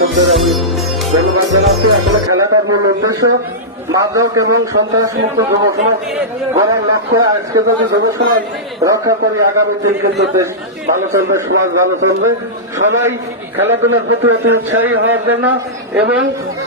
দর্শকদের আমি ধন্যবাদ জানাচ্ছি। আসলে খেলাটার মূল উদ্দেশ্য মাদক এবং সন্ত্রাসমুক্ত যুবসমাজ গড়ার লক্ষ্য। আজকে যদি যুবসমাজ রক্ষা করি, আগামী দিন কিন্তু দেশ ভালো চলবে, সমাজ ভালো চলবে। সবাই খেলাধুলার প্রতি অতি উৎসাহী হওয়ার জন্য এবং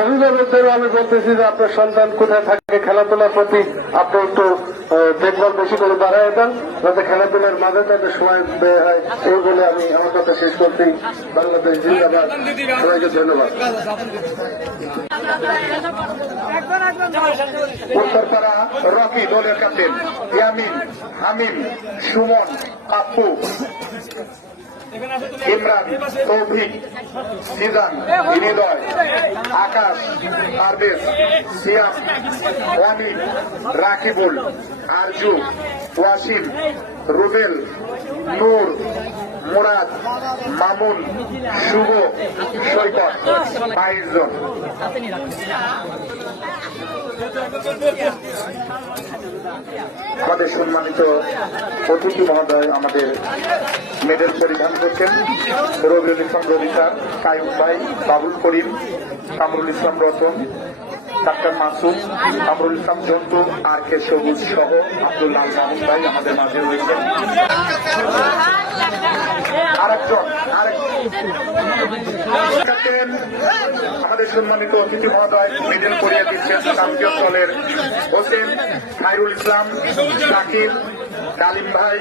অভিভাবকদেরও আমি বলতেছি যে আপনার সন্তান কোথায় থাকে, খেলাধুলার প্রতি আপনি একটু দেখভাল বেশি করে বাড়ায় দেন, যাতে খেলাধুলার মাঝে তাদের সময় ব্যয় হয়। এই বলে আমি আমার কথা শেষ করছি। বাংলাদেশ জিন্দাবাদ। সবাইকে ধন্যবাদ। উত্তরপাড়া রকি দলের ক্যাপ্টেন ইয়ামিন, হামিম, সুমন, আপু, ইমরান, তৌফিক, সিজান, হৃদয়, আকাশ, পারভেজ, সিয়াম, ওয়ামিন, রাকিবুল, আরজু, ওয়াসিম, রুবেল, নূর, মুরাদ, মামুন, শুভ, সৈকত, 22 জন। আমাদের সম্মানিত অতিথি মহোদয় আমাদের মেডেল পরিধান করছেন। রবিউল ইসলাম রবিকা, কায়ুম ভাই, বাবুল করিম, কামরুল ইসলাম রতন, ডাক্তার মাসুম, কামরুল ইসলাম জন্টু, আর কে সবুজ সহ আব্দুল্লাহ মাহমুদ ভাই আমাদের মাঝে রয়েছেন। আমাদের সম্মানিত অতিথি মহোদয় মেডেল করিয়ে দিচ্ছেন চ্যাম্পিয়ন দলের হোসেন, খায়রুল ইসলাম, শাকির, ডালিম ভাই,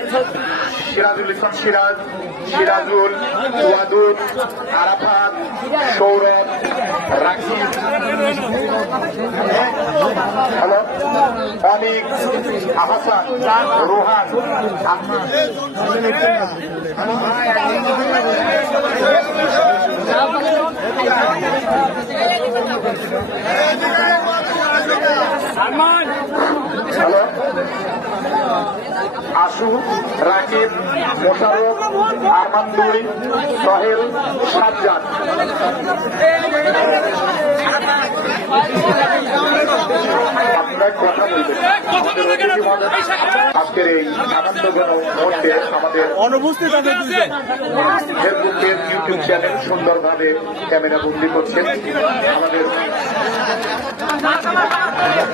সিরাজুল ইসলাম সিরাজ, সিরাজুল, ওয়াদুদ, আরাফাত, সৌরভ, রাকিব, হ্যালো, অনিক, আহসান, রোহান, হ্যালো, আশু, রাকিব, মোশারফ, আরমান দুই, সোহেল, সাজ্জাদ। আপনার কথা বলবেন আজকের এই আনন্দঘন মুহূর্তে আমাদের ফেসবুকের ইউটিউব চ্যানেল সুন্দরভাবে ক্যামেরা বন্দি করছেন। আমাদের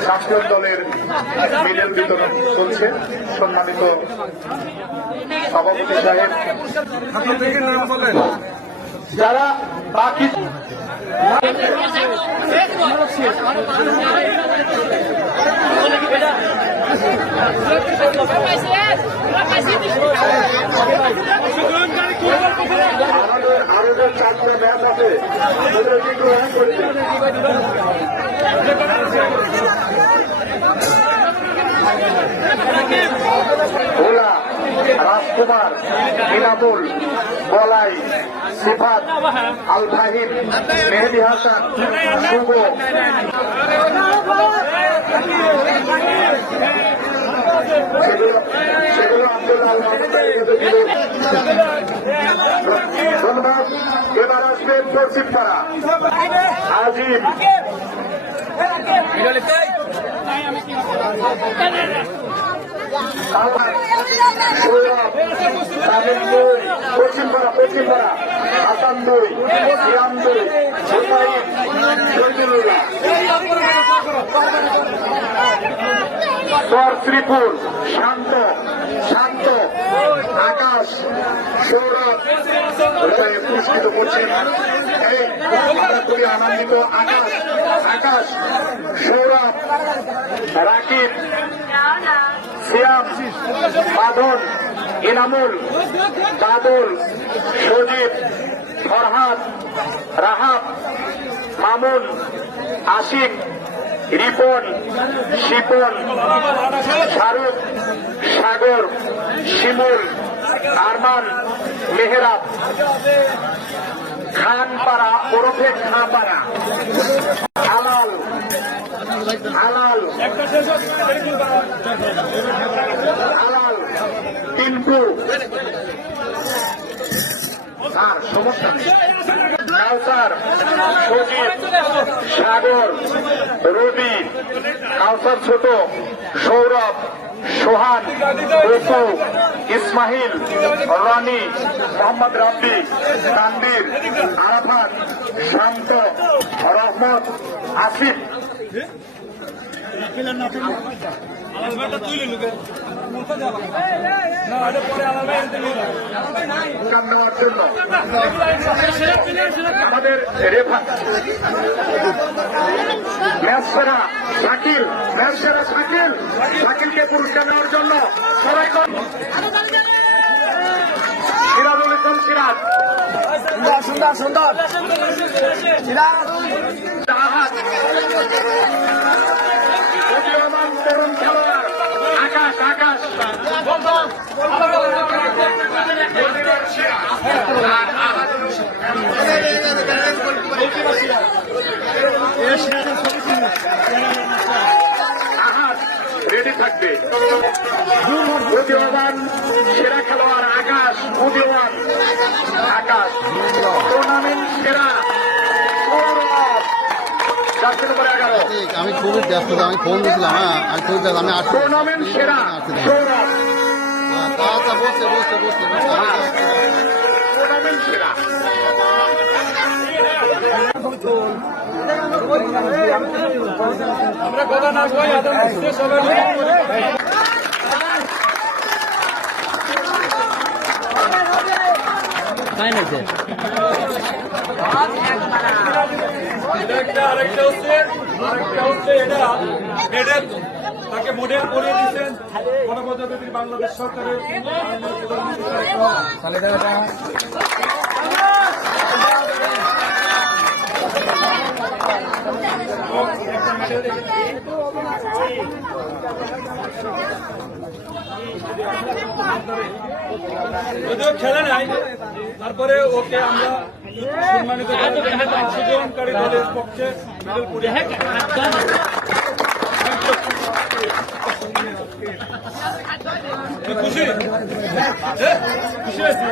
চ্যাম্পিয়ন দলের মেডেল বিতরণ চলছে। সম্মানিত সভাপতি সাহেব, যারা বাকি আরো যে 4টা ম্যাচ আছে ভোলা, রাজকুমার, ইনামুল, বলাই, সিফাত, আল ফাহিম, মেহেদি হাসান, শুভ, সেগুলো আব্দুল্লাহ ধন্যবাদ। এবার আসবেন পশ্চিমপাড়া আজিম, পশ্চিমপাড়া হাসান দুই, সিয়াম দুই, হুসাইন, শহীদুল্লাহ, শ্রীপুর, শান্ত, আকাশ, সৌরভ পুরস্কৃত করছেন। এই আমরা খুবই আনন্দিত। আকাশ, সৌরভ, রাকিব, সিয়াম, বাঁধন, ইনামুল, বাদল, সজীব, ফরহাদ, রাহাব, মামুন, আশিক, রিপন, শিপন, শাহরুখ, সাগর, শিমুল, আরমান, মেহরাব, খানপাড়া ওরফে খাঁপাড়া, আলাল, টিনকু, স্যার সমস্যা নেই। কাউসার, সজীব, সাগর, রবি, কাউসার ছোট, সৌরভ, সোহান, অপু, ইসমাহিল, রনি, মোহাম্মদ রাব্বি, তানবীর, আরাফাত, শান্ত, রহমত, আসিফ। নেওয়ার জন্য আমাদের ম্যাচ সেরা শাকিল, ম্যাচ সেরা শাকিল, শাকিলকে পুরস্কার নেওয়ার জন্য সবাই সিরাজুল ইসলাম সিরাজ, সুন্দর সুন্দর জাহাজ, উদীয়মান তরুণ খেলোয়াড় আকাশ, আকাশ আহাদ রেডি থাকবে। উদীয়মান সেরা খেলোয়াড় আকাশ, উদীয়মান আকাশ, টুর্নামেন্ট সেরা সৌরভ, 4 নম্বর 11, আমি খুবই ব্যস্ত, আমি ফোন দিয়েছিলাম। হ্যাঁ আমি খুবই ব্যস্ত, আমি আসছি। টুর্নামেন্ট সেরা সৌরভ, আচ্ছা বসে বসে বসে টুর্নামেন্ট সেরা আমরা কথা না কই সবাই আরেকটা হচ্ছে এটা মেডেল, তাকে মডেল করিয়ে দিচ্ছেন গণপ্রজাতন্ত্রী বাংলাদেশ সরকারের যদিও খেলে নাই, তারপরে ওকে আমরা সম্মানিত অংশগ্রহণকারী দলের পক্ষে মেডেল পরিয়ে খুশি খুশি আছি।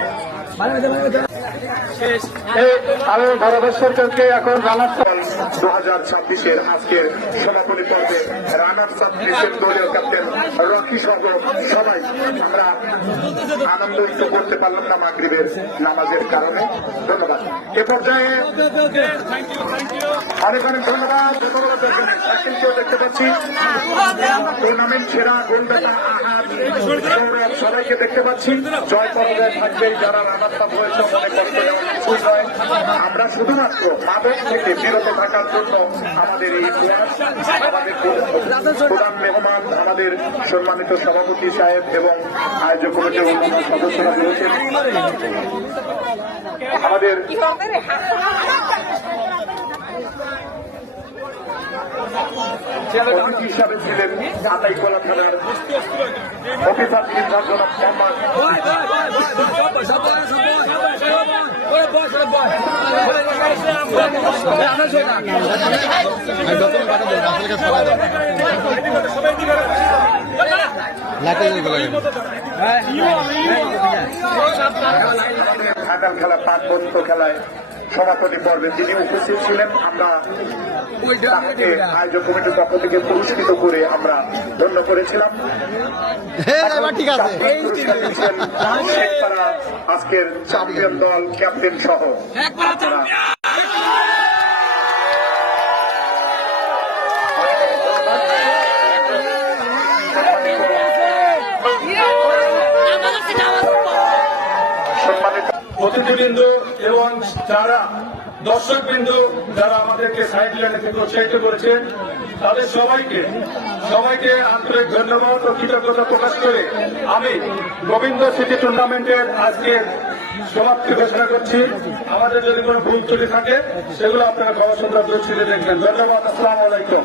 আমি ভারত সরকারকে এখন রানার্স 2026-এর আজকের সমাপনী পর্বে রানার্স আপ দেশের দলীয় ক্যাপ্টেন রকি সহ সবাই আমরা আনন্দ একটু করতে পারলাম না মাগরিবের নামাজের কারণে। ধন্যবাদ। এ পর্যায়ে অনেক অনেক ধন্যবাদ। শাকিলকেও দেখতে পাচ্ছি, টুর্নামেন্ট সেরা গোলদাতা আহাদ, সৌরভ, সবাইকে দেখতে পাচ্ছি। জয় পরাজয় থাকবেই, যারা রানার্স আপ হয়েছে মনে করতে যাওয়া কিছুই নয়। আমরা শুধুমাত্র মাদক থেকে বিরত থাকার জন্য আমাদের এই প্রয়াস, আমাদের প্রধান মেহমান, আমাদের সম্মানিত সভাপতি সাহেব এবং আয়োজক কমিটির অন্যান্য সদস্যরা রয়েছেন। আমাদের অতিথি হিসাবে ছিলেন আতাইকলা থানার অফিসার নির্বাচন ফাইনাল খেলা, পাঁচবন্ত খেলায় সমাপনী পর্বে তিনি উপস্থিত ছিলেন। আমরা তাকে আয়োজক কমিটির পক্ষ থেকে পুরস্কৃত করে আমরা ধন্য করেছিলাম। ঠিক আছে। শেখপাড়া আজকের চ্যাম্পিয়ন দল ক্যাপ্টেন সহ অতিথিবৃন্দ এবং যারা দর্শকবৃন্দ যারা আমাদেরকে সাইড লাইনে থেকে উৎসাহিত করেছেন, তাদের সবাইকে আন্তরিক ধন্যবাদ ও কৃতজ্ঞতা প্রকাশ করে আমি গোবিন্দ সিটি টুর্নামেন্টের আজকে সমাপ্তি ঘোষণা করছি। আমাদের যদি কোনো ভুল ত্রুটি থাকে সেগুলো আপনারা ক্ষমা সুন্দর দৃষ্টিতে দেখবেন। ধন্যবাদ। আসসালামু আলাইকুম।